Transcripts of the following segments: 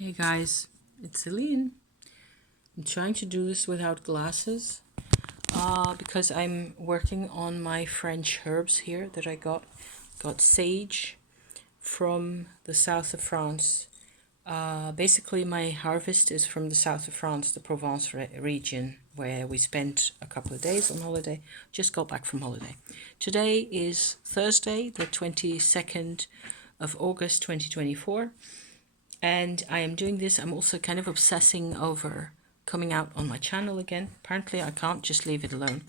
Hey guys, it's Celine. I'm trying to do this without glasses because I'm working on my French herbs here that I got. Got sage from the south of France. Basically, my harvest is from the south of France, the Provence region, where we spent a couple of days on holiday. Just got back from holiday. Today is Thursday, the 22nd of August 2024. And I am doing this. I'm also kind of obsessing over coming out on my channel again. Apparently I can't just leave it alone.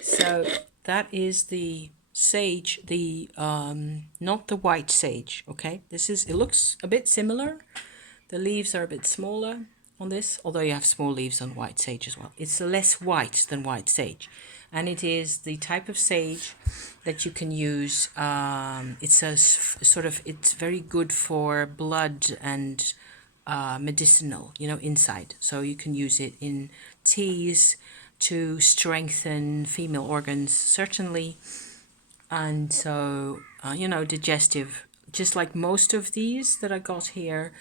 So that is the sage, the not the white sage, okay? It looks a bit similar. The leaves are a bit smaller on this, although you have small leaves on white sage as well. It's less white than white sage. And it is the type of sage that you can use. It's a sort of, it's very good for blood and medicinal, inside. So you can use it in teas to strengthen female organs, certainly. And so, digestive, just like most of these that I got here,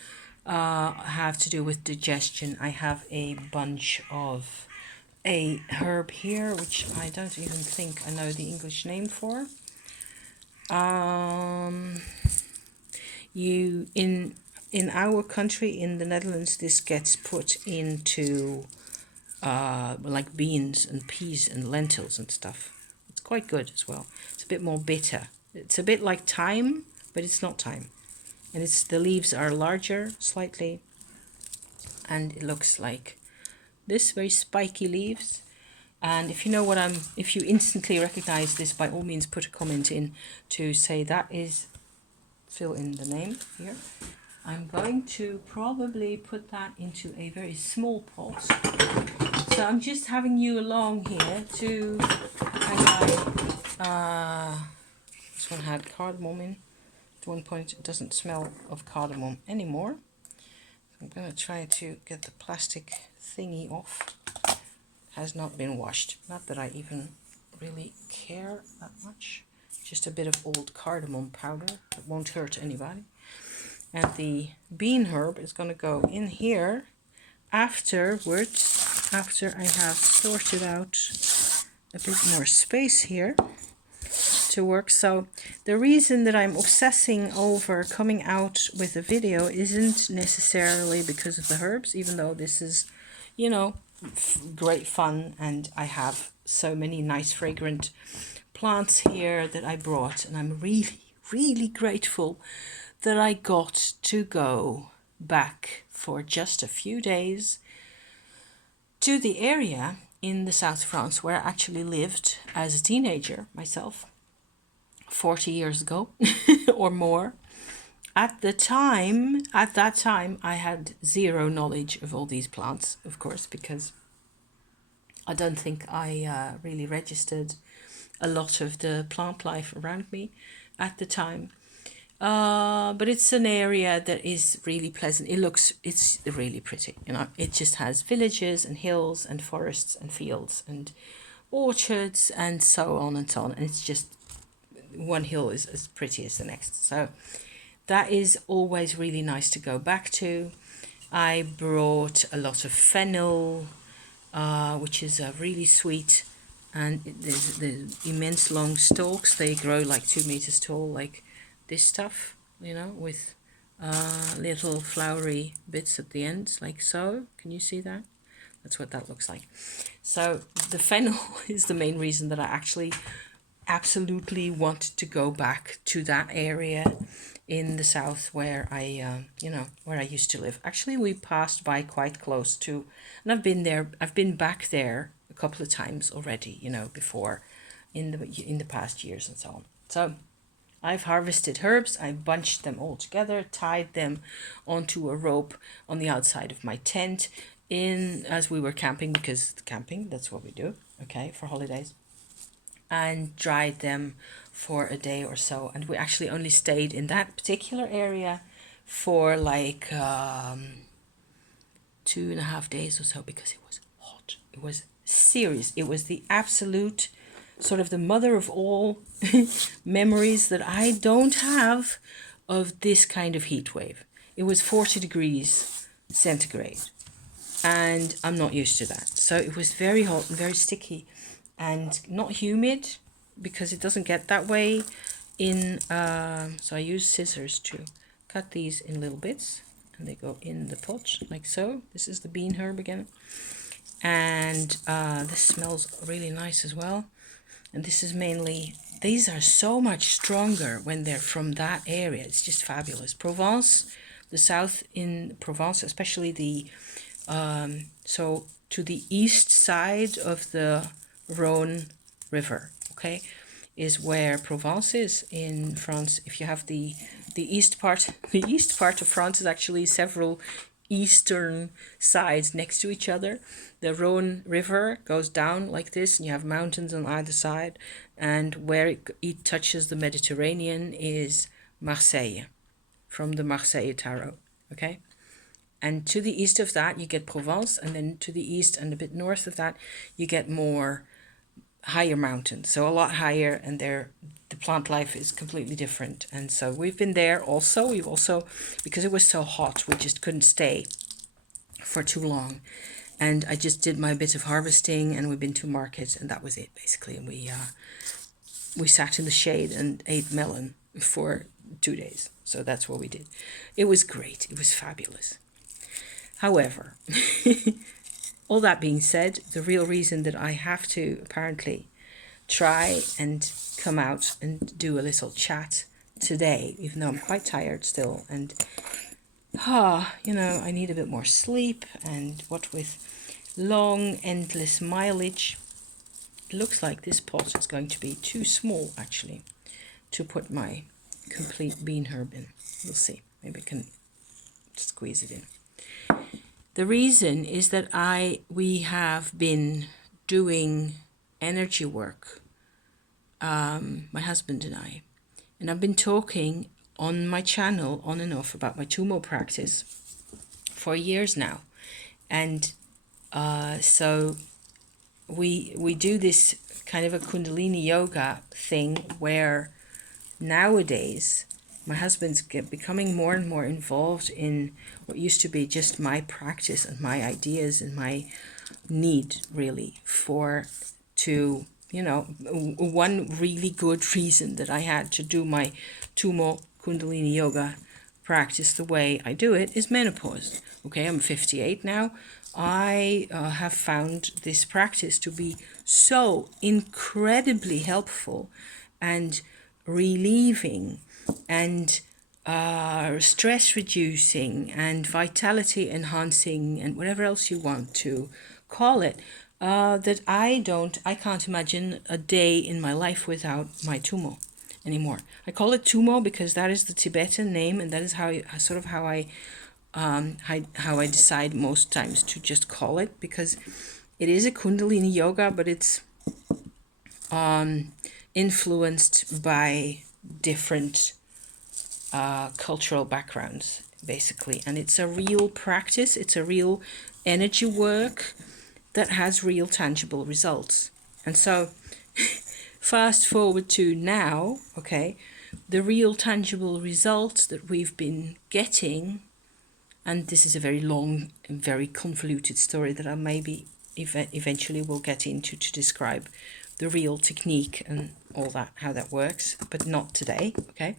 have to do with digestion. I have a bunch of a herb here, which I don't even think I know the English name for. You in our country, in the Netherlands, this gets put into like beans and peas and lentils and stuff. It's quite good as well. It's a bit more bitter. It's a bit like thyme, but it's not thyme. And the leaves are larger slightly, and it looks like this, very spiky leaves. And if you know if you instantly recognize this, by all means put a comment in to say that is, fill in the name here. I'm going to probably put that into a very small pot. So I'm just having you along here to, this one had cardamom in. At one point it doesn't smell of cardamom anymore. I'm going to try to get the plastic thingy off. It has not been washed. Not that I even really care that much. Just a bit of old cardamom powder. It won't hurt anybody. And the bean herb is going to go in here afterwards, after I have sorted out a bit more space here to work. So the reason that I'm obsessing over coming out with a video isn't necessarily because of the herbs, even though this is, great fun, and I have so many nice fragrant plants here that I brought, and I'm really, really grateful that I got to go back for just a few days to the area in the south of France where I actually lived as a teenager myself 40 years ago or more. At that time, I had zero knowledge of all these plants, of course, because I don't think I really registered a lot of the plant life around me at the time. But it's an area that is really pleasant. It's really pretty. It just has villages and hills and forests and fields and orchards and so on and so on. And it's just, one hill is as pretty as the next. So that is always really nice to go back to. I brought a lot of fennel, which is really sweet. And there's immense long stalks. They grow like 2 meters tall, like this stuff, with little flowery bits at the ends, like so. Can you see that? That's what that looks like. So the fennel is the main reason that I actually absolutely want to go back to that area in the south where I, where I used to live. Actually, we passed by quite close to, and I've been back there a couple of times already, before in the past years and so on. So I've harvested herbs, I bunched them all together, tied them onto a rope on the outside of my tent as we were camping, because camping, that's what we do, okay, for holidays, and dried them for a day or so. And we actually only stayed in that particular area for like 2.5 days or so, because it was hot. It was serious. It was the absolute sort of the mother of all memories that I don't have of this kind of heat wave. it was 40 degrees centigrade. And I'm not used to that. So it was very hot and very sticky and not humid because it doesn't get that way in, so I use scissors to cut these in little bits and they go in the pot like so. This is the bean herb again. And this smells really nice as well. And this is mainly, these are so much stronger when they're from that area. It's just fabulous. Provence, the south in Provence, especially the so to the east side of the Rhone River, okay, is where Provence is in France. If you have the east part, the east part of France is actually several eastern sides next to each other. The Rhone River goes down like this, and you have mountains on either side. And where it touches the Mediterranean is Marseille, from the Marseille Tarot, okay? And to the east of that, you get Provence, and then to the east and a bit north of that, you get more higher mountains, so a lot higher, and there the plant life is completely different. And so we've been there also. We've also, because it was so hot, we just couldn't stay for too long. And I just did my bit of harvesting, and we've been to market, and that was it basically. And we sat in the shade and ate melon for 2 days. So that's what we did. It was great. It was fabulous. However, all that being said, the real reason that I have to apparently try and come out and do a little chat today, even though I'm quite tired still, and I need a bit more sleep, and what with long, endless mileage, it looks like this pot is going to be too small actually to put my complete bean herb in. We'll see. Maybe I can squeeze it in. The reason is that we have been doing energy work, my husband and I, and I've been talking on my channel on and off about my Tummo practice for years now. And so we do this kind of a Kundalini yoga thing where nowadays my husband's becoming more and more involved in what used to be just my practice and my ideas and my need really one really good reason that I had to do my Tummo Kundalini yoga practice the way I do it is menopause. Okay, I'm 58 now. I have found this practice to be so incredibly helpful and relieving and stress reducing and vitality enhancing and whatever else you want to call it, that I can't imagine a day in my life without my Tummo anymore. I call it Tummo because that is the Tibetan name, and that is how I decide most times to just call it, because it is a Kundalini yoga, but it's influenced by different cultural backgrounds, basically. And it's a real practice, it's a real energy work that has real tangible results. And so fast forward to now, okay, the real tangible results that we've been getting, and this is a very long and very convoluted story that I maybe eventually will get into to describe the real technique and all that, how that works, but not today, okay,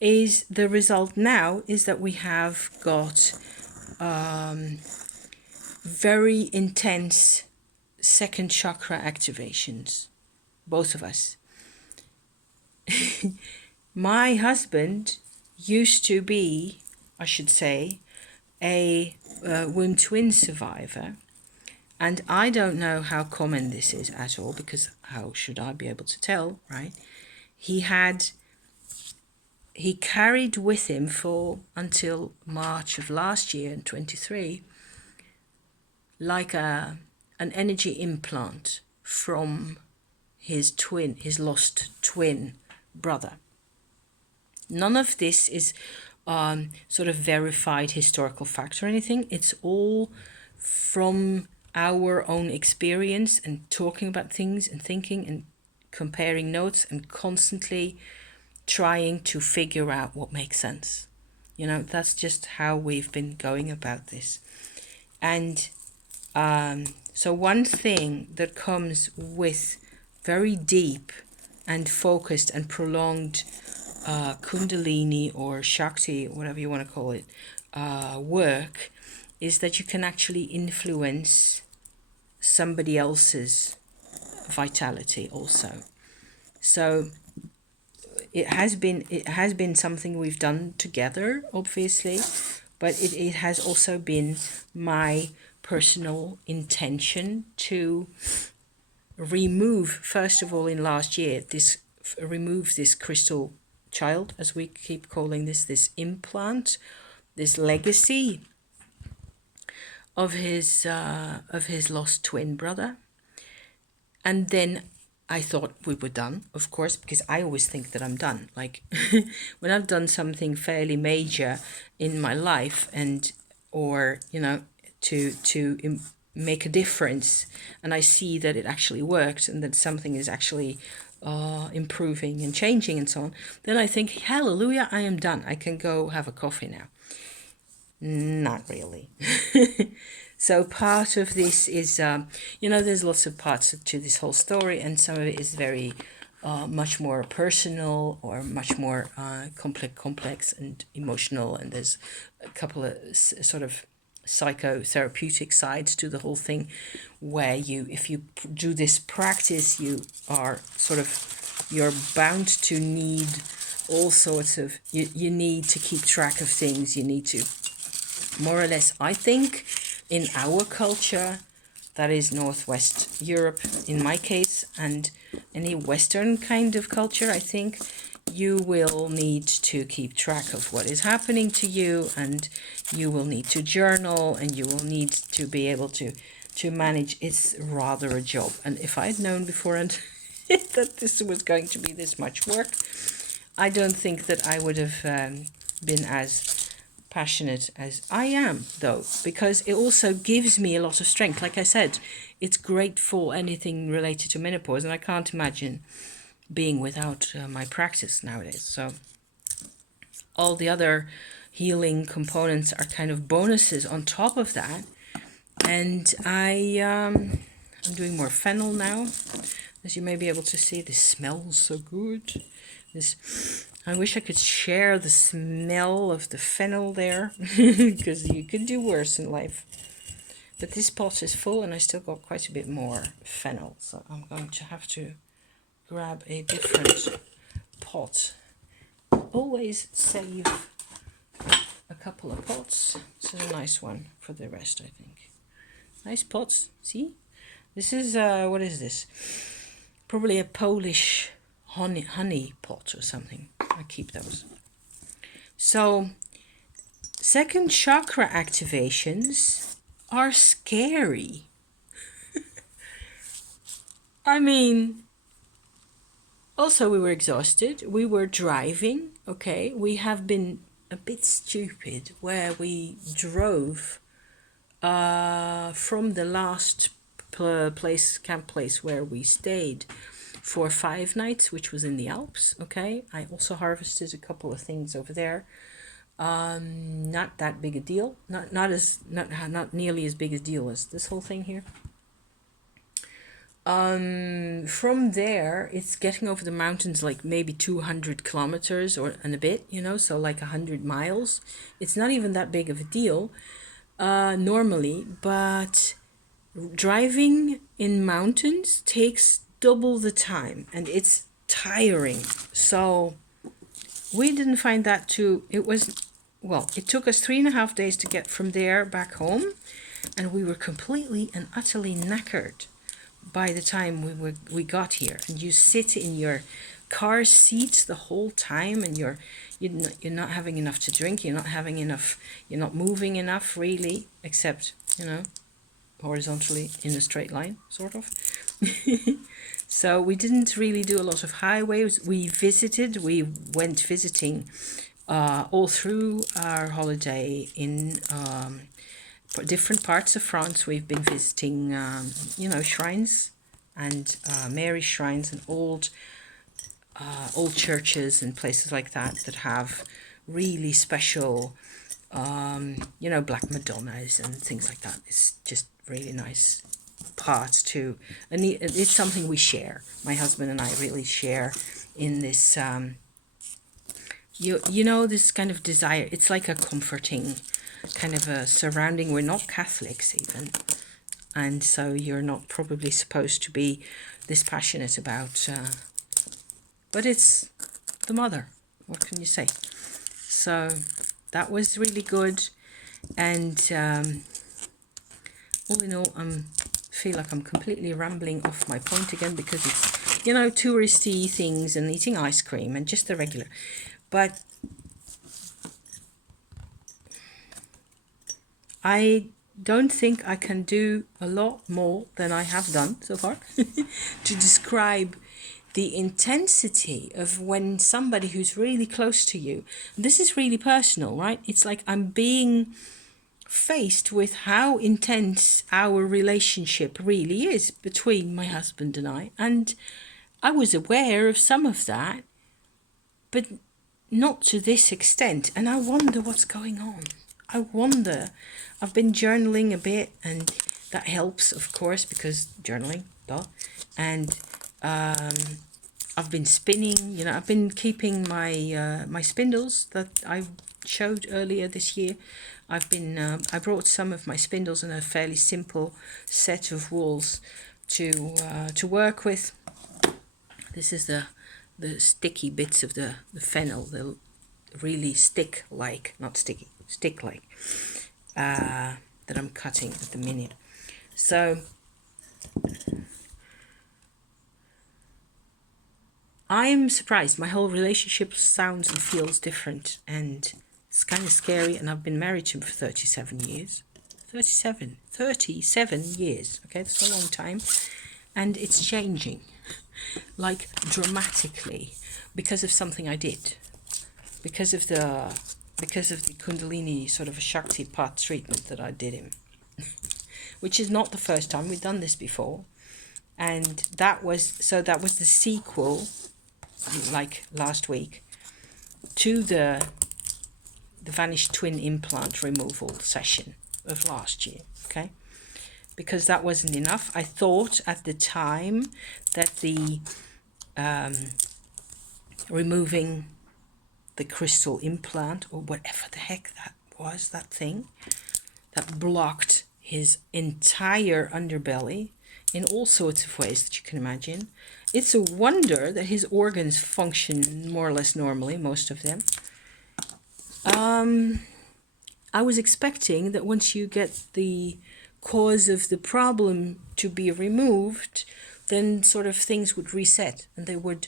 is the result now is that we have got very intense second chakra activations, both of us. My husband used to be, I should say, a womb twin survivor, and I don't know how common this is at all, because how should I be able to tell, right? He carried with him for until March of last year in 23, like an energy implant from his lost twin brother. None of this is sort of verified historical fact or anything. It's all from our own experience and talking about things and thinking and comparing notes and constantly trying to figure out what makes sense. You know, that's just how we've been going about this. And so one thing that comes with very deep and focused and prolonged Kundalini or Shakti, whatever you want to call it, work, is that you can actually influence somebody else's vitality also. So it has been something we've done together, obviously, but it has also been my personal intention to remove, first of all, in last year, remove this crystal child, as we keep calling this implant, this legacy of his lost twin brother. And then I thought we were done, of course, because I always think that I'm done. Like when I've done something fairly major in my life, and or you know, to make a difference, and I see that it actually worked and that something is actually improving and changing and so on, then I think, hallelujah, I am done. I can go have a coffee now. Not really. So part of this is, you know, there's lots of parts to this whole story, and some of it is very much more personal or much more complex and emotional, and there's a couple of sort of psychotherapeutic sides to the whole thing, where you, if you do this practice, you are sort of, you're bound to need all sorts of, you need to keep track of things, you need to, more or less, I think, in our culture, that is Northwest Europe in my case, and any Western kind of culture, I think you will need to keep track of what is happening to you, and you will need to journal, and you will need to be able to manage. It's rather a job. And if I had known beforehand that this was going to be this much work, I don't think that I would have been as passionate as I am, though, because it also gives me a lot of strength. Like I said, it's great for anything related to menopause, and I can't imagine being without my practice nowadays. So all the other healing components are kind of bonuses on top of that. And I'm doing more fennel now, as you may be able to see. This smells so good. I wish I could share the smell of the fennel there, because you could do worse in life. But this pot is full, and I still got quite a bit more fennel, so I'm going to have to grab a different pot. Always save a couple of pots. This is a nice one for the rest, I think. Nice pots, see? This is, what is this? Probably a Polish honey pot or something. I keep those. So, second chakra activations are scary. I mean, also we were exhausted. We were driving, okay? We have been a bit stupid where we drove from the last camp place where we stayed for 5 nights, which was in the Alps. Okay, I also harvested a couple of things over there. Not that big a deal. Not nearly as big a deal as this whole thing here. From there, it's getting over the mountains like maybe 200 kilometers and a bit, you know, so like 100 miles. It's not even that big of a deal normally, but driving in mountains takes double the time, and it's tiring. So we didn't find that it took us 3.5 days to get from there back home, and we were completely and utterly knackered by the time we got here. And you sit in your car seats the whole time, and you're not having enough to drink, you're not moving enough really, except, you know, horizontally in a straight line, sort of. So we didn't really do a lot of highways. We went visiting all through our holiday in different parts of France. We've been visiting, you know, shrines and Mary shrines and old churches and places like that have really special, you know, Black Madonnas and things like that. It's just really nice parts too. And it's something we share. My husband and I really share in this, you know, this kind of desire. It's like a comforting kind of a surrounding. We're not Catholics even. And so you're not probably supposed to be this passionate about, but it's the mother. What can you say? So that was really good. And all in all, I feel like I'm completely rambling off my point again because it's, you know, touristy things and eating ice cream and just the regular. But I don't think I can do a lot more than I have done so far to describe the intensity of when somebody who's really close to you, this is really personal, right? It's like I'm being faced with how intense our relationship really is between my husband and I. And I was aware of some of that, but not to this extent. And I wonder what's going on. I wonder. I've been journaling a bit, and that helps, of course, because journaling, duh. And I've been spinning. You know, I've been keeping my my spindles that I showed earlier this year. I've been I brought some of my spindles and a fairly simple set of wools to work with. This is the sticky bits of the fennel. They'll really stick like, not sticky, stick like, that I'm cutting at the minute. So I'm surprised. My whole relationship sounds and feels different, and it's kind of scary. And I've been married to him for 37 years. 37 years. Okay, that's a long time. And it's changing, like dramatically, because of something I did. Because of the Kundalini sort of a Shakti path treatment that I did him. Which is not the first time. We've done this before. And that was the sequel, like last week, to the vanished twin implant removal session of last year, okay? Because that wasn't enough. I thought at the time that the removing the crystal implant, or whatever the heck that was, that thing that blocked his entire underbelly in all sorts of ways that you can imagine. It's a wonder that his organs function more or less normally, most of them. I was expecting that once you get the cause of the problem to be removed, then sort of things would reset and they would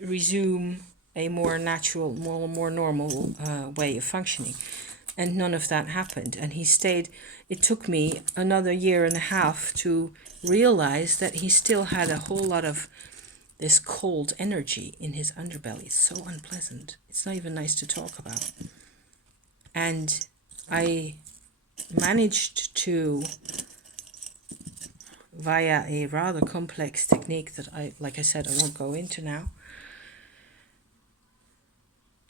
resume a more natural, more normal way of functioning. And none of that happened. And he stayed. It took me another year and a half to realize that he still had a whole lot of this cold energy in his underbelly. It's so unpleasant. It's not even nice to talk about. And I managed to, via a rather complex technique that like I said, I won't go into now,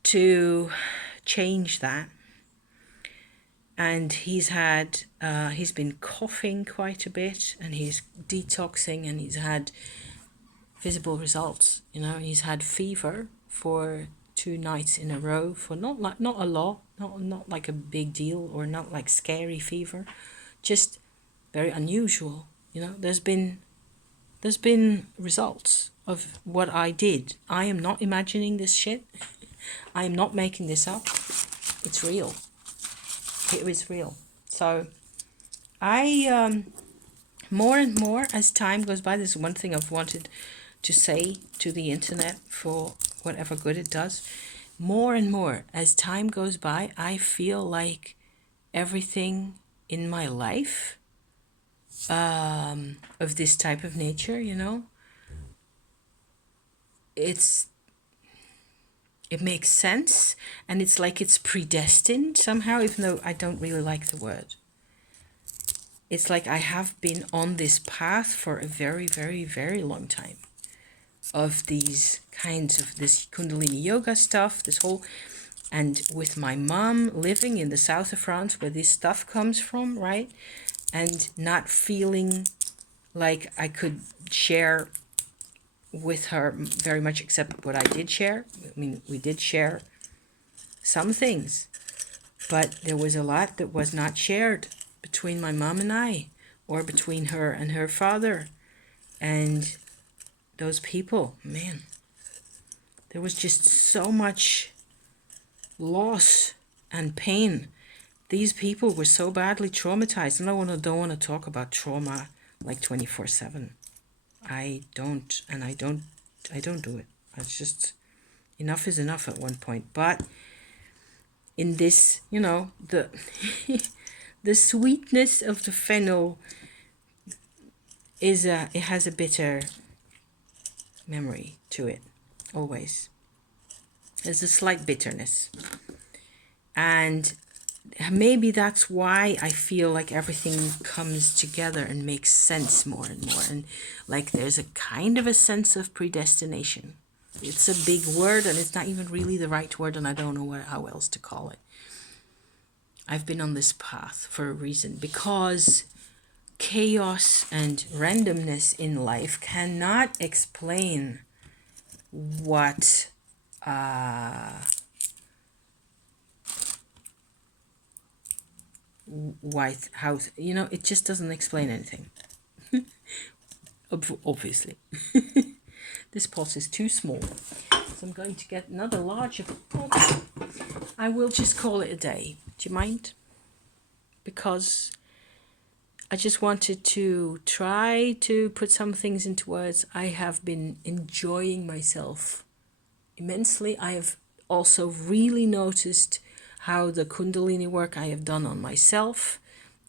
to change that. And he's been coughing quite a bit, and he's detoxing, and he's had visible results. You know, he's had fever for 2 nights in a row for not a lot, not like a big deal, or not like scary fever, just very unusual. You know, there's been results of what I did. I am not imagining this shit. I am not making this up. It's real. It was real. So I more and more as time goes by, this is one thing I've wanted to say to the internet for whatever good it does. More and more as time goes by, I feel like everything in my life of this type of nature, you know, it makes sense, and it's like it's predestined somehow, even though I don't really like the word. It's like I have been on this path for a very, very, very long time of these kinds of this Kundalini yoga stuff, this whole, And with my mom living in the south of France where this stuff comes from, right? And not feeling like I could share with her very much except what I did share. I mean, we did share some things, but there was a lot that was not shared between my mom and I, or between her and her father. And those people, man, there was just so much loss and pain. These people were so badly traumatized, and I don't want to talk about trauma like 24/7. I don't do it. It's just, enough is enough at one point. But in this, the the sweetness of the fennel it has a bitter memory to it, always. There's a slight bitterness. And maybe that's why I feel like everything comes together and makes sense more and more. And like there's a kind of a sense of predestination. It's a big word, and it's not even really the right word, and I don't know how else to call it. I've been on this path for a reason, because chaos and randomness in life cannot explain what how, it just doesn't explain anything. Obviously. This pot is too small, so I'm going to get another larger pot. I will just call it a day. Do you mind? Because I just wanted to try to put some things into words. I have been enjoying myself immensely. I have also really noticed how the Kundalini work I have done on myself,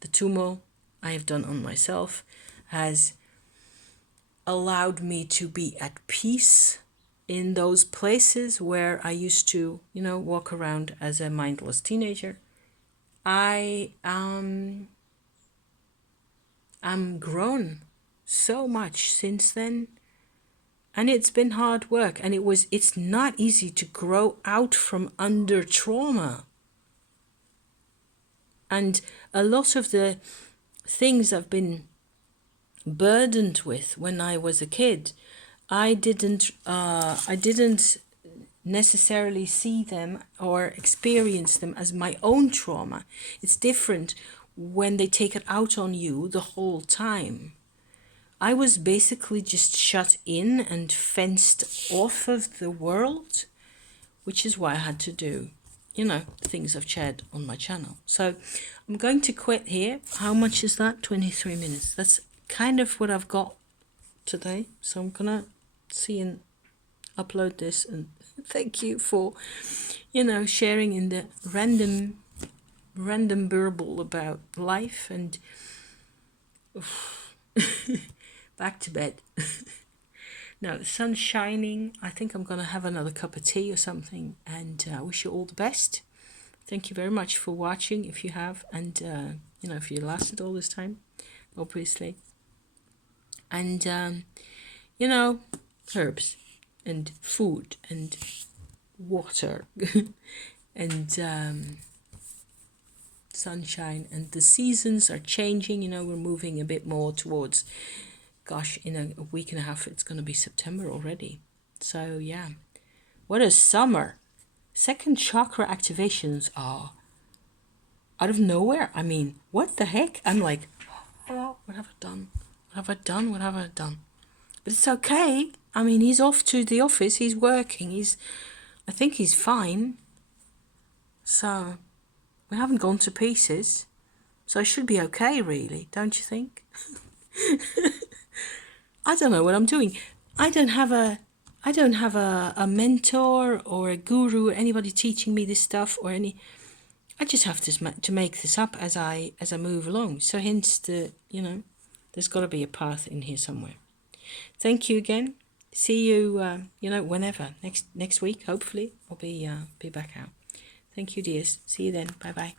the Tummo I have done on myself, has allowed me to be at peace in those places where I used to, walk around as a mindless teenager. I am grown so much since then, and it's been hard work, and it's not easy to grow out from under trauma. And a lot of the things I've been burdened with when I was a kid, I didn't necessarily see them or experience them as my own trauma. It's different when they take it out on you the whole time. I was basically just shut in and fenced off of the world, which is why I had to do, things I've shared on my channel. So I'm going to quit here. How much is that? 23 minutes. That's kind of what I've got today. So I'm gonna see and upload this, and thank you for, sharing in the random burble about life, and back to bed. Now the sun's shining. I think I'm gonna have another cup of tea or something, and I wish you all the best. Thank you very much for watching, if you have, and if you lasted all this time, obviously. And herbs and food and water and sunshine, and the seasons are changing. We're moving a bit more towards, gosh, in a week and a half it's going to be September already. So yeah, what a summer. Second chakra activations are out of nowhere. I mean, what the heck? I'm like, oh, what have I done? What have I done? But it's okay. I mean, he's off to the office. He's working. I think he's fine. So we haven't gone to pieces. So I should be okay, really. Don't you think? I don't know what I'm doing. I don't have a mentor or a guru or anybody teaching me this stuff or any. I just have to make this up as I move along. So hence there's got to be a path in here somewhere. Thank you again. See you, whenever. Next week, hopefully, I'll be back out. Thank you, dears. See you then. Bye-bye.